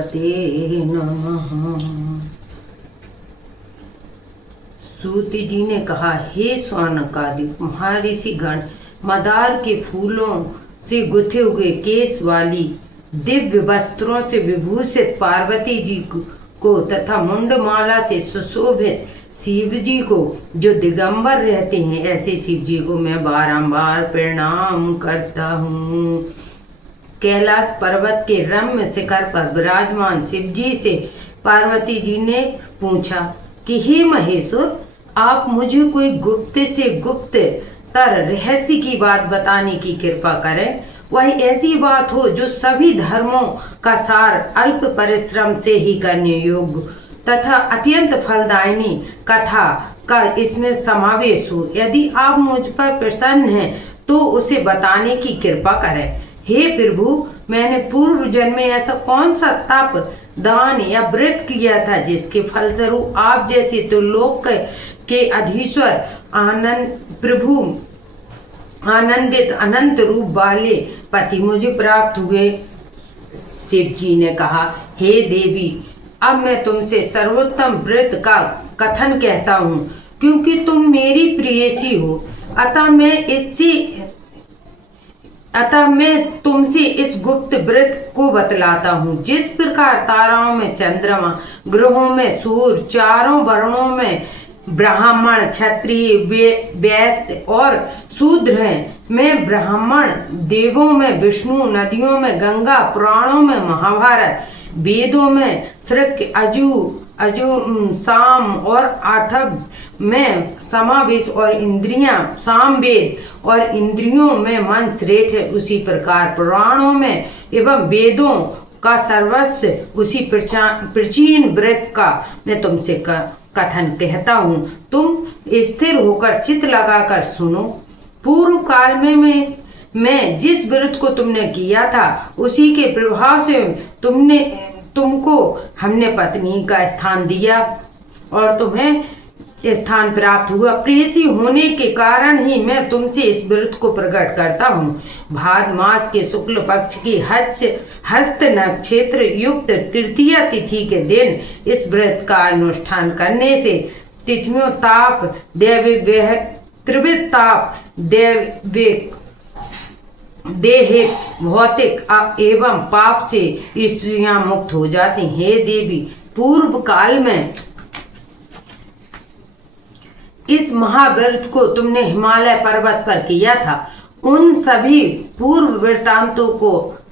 सरस्वती नमः। सूत जी ने कहा, हे सौनकादि महर्षि गण, मदार के फूलों से गुथे हुए केस वाली दिव्य वस्त्रों से विभूषित पार्वती जी को तथा मुंडमाला से सुशोभित शिव जी को, जो दिगंबर रहते हैं, ऐसे शिव जी को मैं बारंबार प्रणाम करता हूँ। कैलाश पर्वत के रम्य शिखर पर विराजमान शिव जी से पार्वती जी ने पूछा कि हे महेश्वर, आप मुझे कोई गुप्त से गुप्त तर रहस्य की बात बताने की कृपा करें। वह ऐसी बात हो जो सभी धर्मों का सार, अल्प परिश्रम से ही करने योग्य तथा अत्यंत फलदायिनी कथा का इसमें समावेश हो। यदि आप मुझ पर प्रसन्न हैं तो उसे बताने की कृपा करें। हे प्रभु, मैंने पूर्व जन्म में ऐसा कौन सा तप, दान या व्रत किया था जिसके फलस्वरूप आप जैसे तो लोक के अधीश्वर आनंद प्रभु आनंदित अनंत रूप वाले पति मुझे प्राप्त हुए। शिव जी ने कहा, हे देवी, अब मैं तुमसे सर्वोत्तम व्रत का कथन कहता हूँ, क्योंकि तुम मेरी प्रेयसी हो। अतः मैं तुमसे इस गुप्त व्रत को बतलाता हूँ। जिस प्रकार ताराओं में चंद्रमा, ग्रहों में सूर्य, चारों वर्णों में ब्राह्मण, क्षत्रिय, वैश्य और शूद्र हैं, मैं ब्राह्मण, देवों में विष्णु, नदियों में गंगा, पुराणों में महाभारत, वेदों में श्रुक, साम और आठव में समावेश और इंद्रियां, सामवेद और इंद्रियों में मन श्रेष्ठ है। उसी प्रकार पुराणों में एवं वेदों का सर्वस्व उसी प्राचीन व्रत का मैं तुमसे कथन कहता हूँ। तुम स्थिर होकर चित्त लगाकर सुनो। पूर्व काल में मैं जिस व्रत को तुमने किया था, उसी के प्रभाव से तुमको हमने पत्नी का स्थान दिया और तुम्हें स्थान प्राप्त हुआ। प्रेयसी होने के कारण ही मैं तुमसे इस व्रत को प्रकट करता हूँ। भाद्र मास के शुक्ल पक्ष की हस्त नक्षत्र युक्त तृतीया तिथि के दिन इस व्रत का अनुष्ठान करने से तिथियों ताप त्रिविध ताप दैविक देहिक भौतिक एवं पाप से स्त्रियां मुक्त हो जाती। हे देवी, पूर्व काल में इस महाव्रत को तुमने हिमालय पर्वत पर किया था। उन सभी पूर्व वृत्तांतों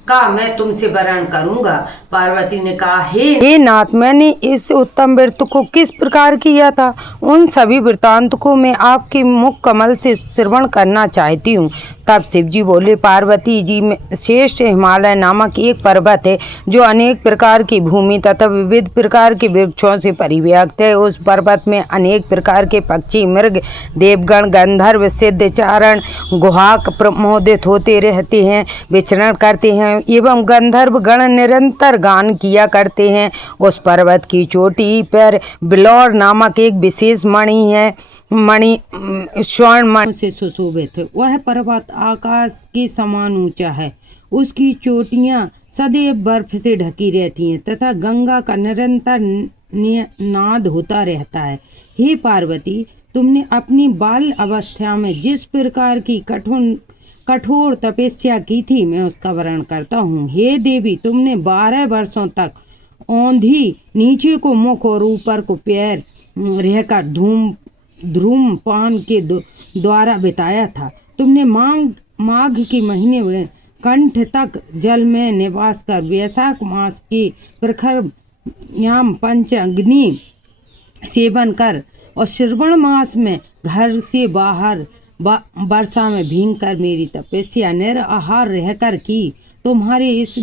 का मैं तुमसे वर्णन करूंगा। पार्वती ने कहा, हे नाथ, मैंने इस उत्तम व्रत को किस प्रकार किया था, उन सभी वृत्तांत को मैं आपके मुख कमल से श्रवण करना चाहती हूँ। तब शिव जी बोले, पार्वती जी में श्रेष्ठ हिमालय नामक एक पर्वत है जो अनेक प्रकार की भूमि तथा विविध प्रकार के वृक्षों से परिव्याप्त है। उस पर्वत में अनेक प्रकार के पक्षी, मृग, देवगण, गंधर्व, सिद्ध, चारण, गुहाक प्रमोदित होते रहते हैं, विचरण करते हैं एवं गंधर्व गण निरंतर गान किया करते हैं। उस पर्वत की चोटी पर बिलौर नामक एक विशेष मणि है। मणि स्वर्ण मणि से सुशोभित है। वह पर्वत आकाश के समान ऊंचा है। उसकी चोटियां सदैव बर्फ से ढकी रहती हैं तथा गंगा का निरंतर नाद होता रहता है। हे पार्वती, तुमने अपनी बाल अवस्था में जिस प्रकार की कठोर तपस्या की थी, मैं उसका वर्णन करता हूँ। हे देवी, तुमने 12 वर्षों तक औंधी नीचे को मुख और ऊपर को पैर रहकर धूम्रपान के द्वारा बिताया था। तुमने माघ के महीने में कंठ तक जल में निवास कर वैशाख मास के प्रखर याम पंचाग्नि सेवन कर और श्रवण मास में घर से बाहर वर्षा में भींग कर मेरी तपस्या निराहार रहकर की। तुम्हारे इस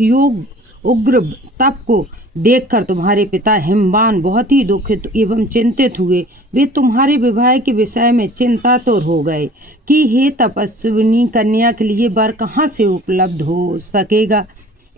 योग उग्र तप को देखकर तुम्हारे पिता हिमवान बहुत ही दुखित एवं चिंतित हुए। वे तुम्हारे विवाह के विषय में चिंतातुर हो गए कि हे तपस्विनी कन्या के लिए वर कहाँ से उपलब्ध हो सकेगा।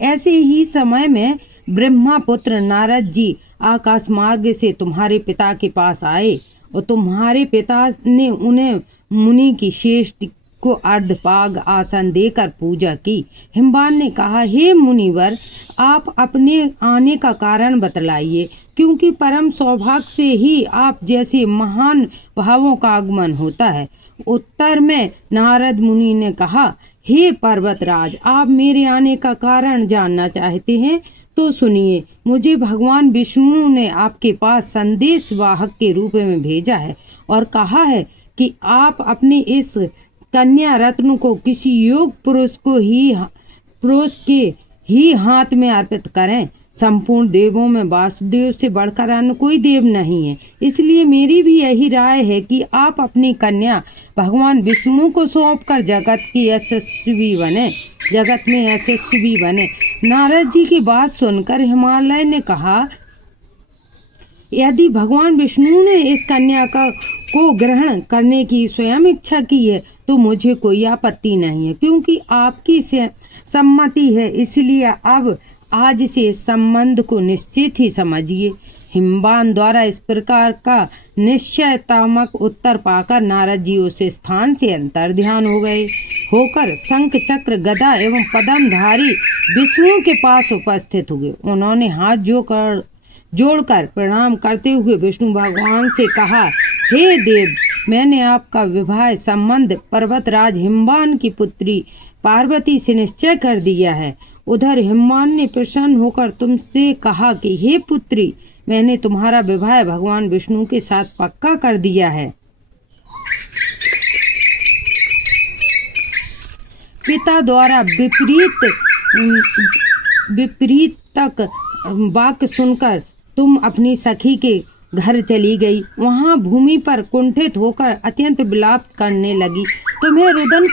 ऐसे ही समय में ब्रह्मापुत्र नारद जी आकाश मार्ग से तुम्हारे पिता के पास आए और तुम्हारे पिता ने उन्हें मुनि की श्रेष्ठ को अर्धपाग आसन देकर पूजा की। हिमवान ने कहा, हे मुनिवर, आप अपने आने का कारण बतलाइए, क्योंकि परम सौभाग्य से ही आप जैसे महान भावों का आगमन होता है। उत्तर में नारद मुनि ने कहा, हे पर्वतराज, आप मेरे आने का कारण जानना चाहते हैं तो सुनिए। मुझे भगवान विष्णु ने आपके पास संदेश वाहक के रूप में भेजा है और कहा है कि आप अपने इस कन्या रत्न को किसी योग पुरुष के ही हाथ में अर्पित करें। संपूर्ण देवों में वासुदेव से बढ़कर अन्य कोई देव नहीं है, इसलिए मेरी भी यही राय है कि आप अपनी कन्या भगवान विष्णु को सौंपकर जगत में यशस्वी बने। नारद जी की बात सुनकर हिमालय ने कहा, यदि भगवान विष्णु ने इस कन्या को ग्रहण करने की स्वयं इच्छा की है तो मुझे कोई आपत्ति नहीं है, क्योंकि आपकी सम्मति है, इसलिए अब आज से संबंध को निश्चित ही समझिए। हिमवान द्वारा इस प्रकार का निश्चयतात्मक उत्तर पाकर नारद जी उस स्थान से अंतर्ध्यान होकर शंख चक्र गदा एवं पद्मधारी विष्णु के पास उपस्थित हुए। उन्होंने हाथ जोड़कर प्रणाम करते हुए विष्णु भगवान से कहा, हे देव, मैंने आपका विवाह संबंध पर्वतराज हिमवान की पुत्री पार्वती से निश्चय कर दिया है। उधर हिमवान ने प्रसन्न होकर तुमसे कहा कि हे पुत्री, मैंने तुम्हारा विवाह भगवान विष्णु के साथ पक्का कर दिया है। पिता द्वारा विपरीत तक वाक्य सुनकर तुम अपनी सखी के घर चली गई। वहां भूमि पर कुंठित होकर अत्यंत विलाप करने लगी। तुम्हें रुदन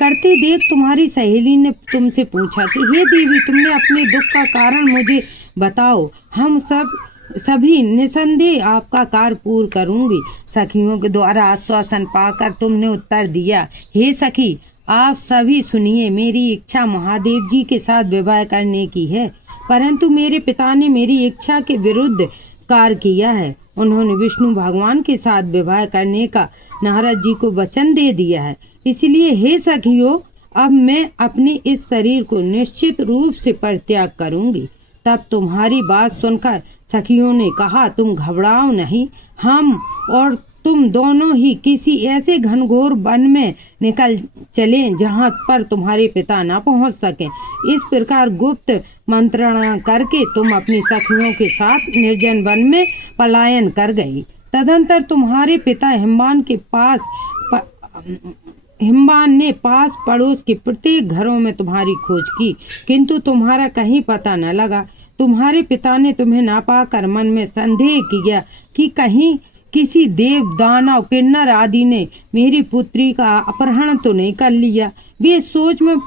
करते देख तुम्हारी सहेली ने तुमसे पूछा कि हे देवी, तुमने अपने दुख का कारण मुझे बताओ, हम सभी निसंदेह आपका कार्य पूर्ण करूंगी। सखियों के द्वारा आश्वासन पाकर तुमने उत्तर दिया, हे सखी, आप सभी सुनिए, मेरी इच्छा महादेव जी के साथ विवाह करने की है, परंतु मेरे पिता ने मेरी इच्छा के विरुद्ध कार्य किया है। उन्होंने विष्णु भगवान के साथ विवाह करने का नारद जी को वचन दे दिया है। इसलिए हे सखियों, अब मैं अपने इस शरीर को निश्चित रूप से परित्याग करूंगी। तब तुम्हारी बात सुनकर सखियों ने कहा, तुम घबराओ नहीं, हम और तुम दोनों ही किसी ऐसे घनघोर वन में निकल चलें जहां पर तुम्हारे पिता न पहुंच सकें। इस प्रकार गुप्त मंत्रणा करके तुम अपनी सखियों के साथ निर्जन वन में पलायन कर गई। तदंतर तुम्हारे पिता हिमवान ने पास पड़ोस के प्रत्येक घरों में तुम्हारी खोज की, किंतु तुम्हारा कहीं पता न लगा। तुम्हारे पिता ने तुम्हें ना पाकर मन में संदेह किया कि कहीं किसी देव, दानव, किन्नर आदि ने मेरी पुत्री का अपहरण तो नहीं कर लिया। वे सोच में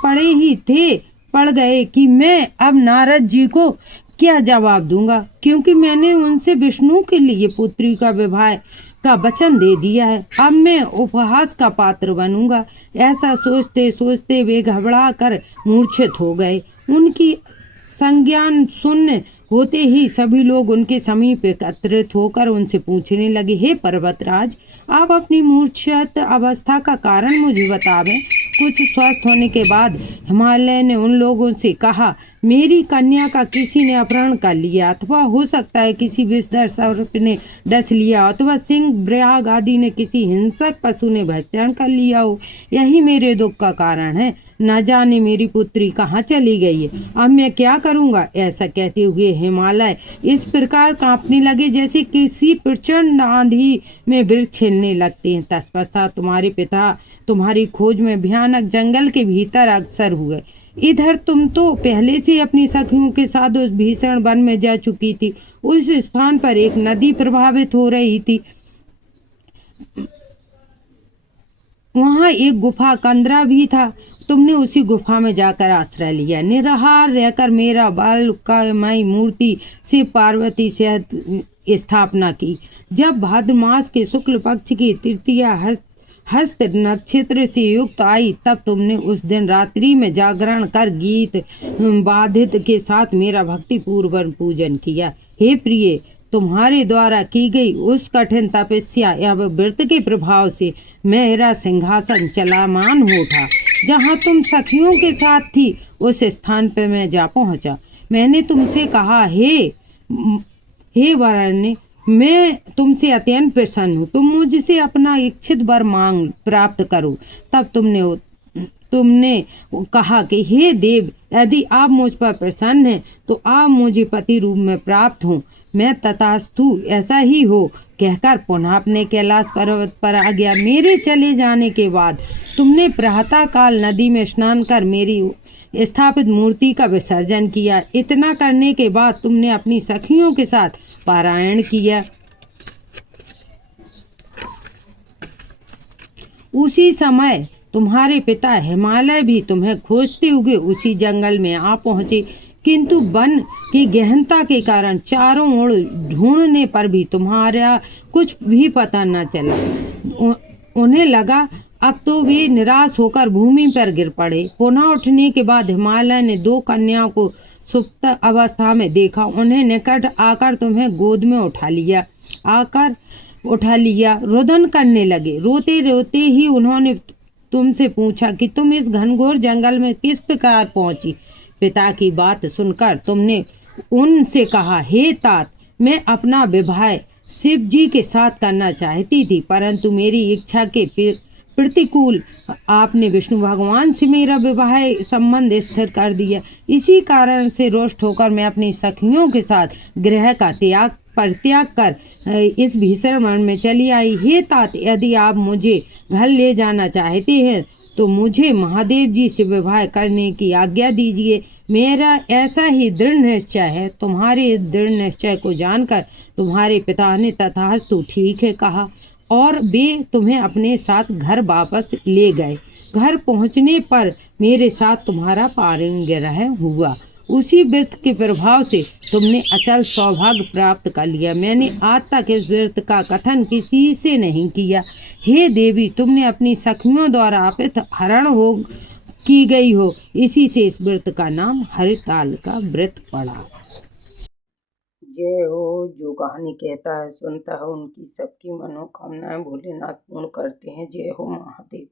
पड़ गए कि मैं अब नारद जी को क्या जवाब दूंगा, क्योंकि मैंने उनसे विष्णु के लिए पुत्री का विवाह का वचन दे दिया है। अब मैं उपहास का पात्र बनूंगा। ऐसा सोचते सोचते वे घबरा कर मूर्छित हो गए। उनकी संज्ञान शून्य होते ही सभी लोग उनके समीप एकत्रित होकर उनसे पूछने लगे, हे पर्वतराज, आप अपनी मूर्छित अवस्था का कारण मुझे बतावें। कुछ स्वस्थ होने के बाद हिमालय ने उन लोगों से कहा, मेरी कन्या का किसी ने अपहरण कर लिया, अथवा हो सकता है किसी विषधर सर्प ने डस लिया, अथवा सिंह, ब्याघ आदि ने किसी हिंसक पशु ने भक्षण कर लिया हो। यही मेरे दुख का कारण है। न जाने मेरी पुत्री कहाँ चली गई है, अब मैं क्या करूँगा। ऐसा कहते हुए हिमालय इस प्रकार कांपने लगे जैसे किसी प्रचंड आंधी में वृक्ष हिलने लगते हैं। तत्पश्चात तुम्हारे पिता तुम्हारी खोज में भयानक जंगल के भीतर अग्रसर हुए। इधर तुम तो पहले से अपनी सखियों के साथ उस भीषण वन में जा चुकी थी। उस स्थान पर एक नदी प्रभावित हो रही थी। वहां एक गुफा कंदरा भी था। तुमने उसी गुफा में जाकर आश्रय लिया। निराहार रहकर मेरा बालकमयी मूर्ति से पार्वती से स्थापना की। जब भाद्र मास के शुक्ल पक्ष की तृतीया हस्त नक्षत्र से युक्त आई, तब तुमने उस दिन रात्रि में जागरण कर गीत बाधित के साथ मेरा भक्ति पूर्वक पूजन किया। हे प्रिय, तुम्हारे द्वारा की गई उस कठिन तपस्या या व्रत के प्रभाव से मेरा सिंहासन चलामान हो उठा। जहाँ तुम सखियों के साथ थी उस स्थान पर मैं जा पहुँचा। मैंने तुमसे कहा, हे वरण्य, मैं तुमसे अत्यंत प्रसन्न हूँ, तुम मुझसे अपना इच्छित वर मांग प्राप्त करो। तब तुमने कहा कि हे देव, यदि आप मुझ पर प्रसन्न हैं तो आप मुझे पति रूप में प्राप्त हों। मैं तथास्तु, ऐसा ही हो कहकर पुनः अपने कैलाश पर्वत पर आ गया। मेरे चले जाने के बाद तुमने प्रातः काल नदी में स्नान कर मेरी स्थापित मूर्ति का विसर्जन किया। इतना करने के बाद तुमने अपनी सखियों के साथ पारायण किया। उसी समय तुम्हारे पिता हिमालय भी तुम्हें खोजते हुए उसी जंगल में आ पहुँचे, किंतु वन की गहनता के कारण चारों ओर ढूंढने पर भी तुम्हारा कुछ भी पता न चला। उन्हें लगा अब तो वे निराश होकर भूमि पर गिर पड़े। पुनः उठने के बाद हिमालय ने 2 कन्याओं को सुप्त अवस्था में देखा। उन्हें निकट आकर तुम्हें गोद में उठा लिया, रुदन करने लगे। रोते रोते ही उन्होंने तुमसे पूछा कि तुम इस घनघोर जंगल में किस प्रकार पहुंची। पिता की बात सुनकर तुमने उनसे कहा, हे तात, मैं अपना विवाह शिव जी के साथ करना चाहती थी, परंतु मेरी इच्छा के प्रतिकूल आपने विष्णु भगवान से मेरा विवाह संबंध स्थिर कर दिया। इसी कारण से रुष्ट होकर मैं अपनी सखियों के साथ गृह का परित्याग कर इस भीषण वन में चली आई। हे तात, यदि आप मुझे घर ले जाना चाहते हैं तो मुझे महादेव जी से विवाह करने की आज्ञा दीजिए। मेरा ऐसा ही दृढ़ निश्चय है। तुम्हारे इस दृढ़ निश्चय को जानकर तुम्हारे पिता ने तथास्तु ठीक है कहा और वे तुम्हें अपने साथ घर वापस ले गए। घर पहुंचने पर मेरे साथ तुम्हारा पारिग्रह हुआ। उसी व्रत के प्रभाव से तुमने अचल सौभाग्य प्राप्त कर लिया। मैंने आज तक इस व्रत का कथन किसी से नहीं किया। हे देवी, तुमने अपनी सखियों द्वारा अपित हरण की गई हो, इसी से इस व्रत का नाम हरिताल का व्रत पड़ा। जय हो। जो कहानी कहता है सुनता है, उनकी सबकी मनोकामनाएं भोलेनाथ पूर्ण करते हैं। जय हो महादेव।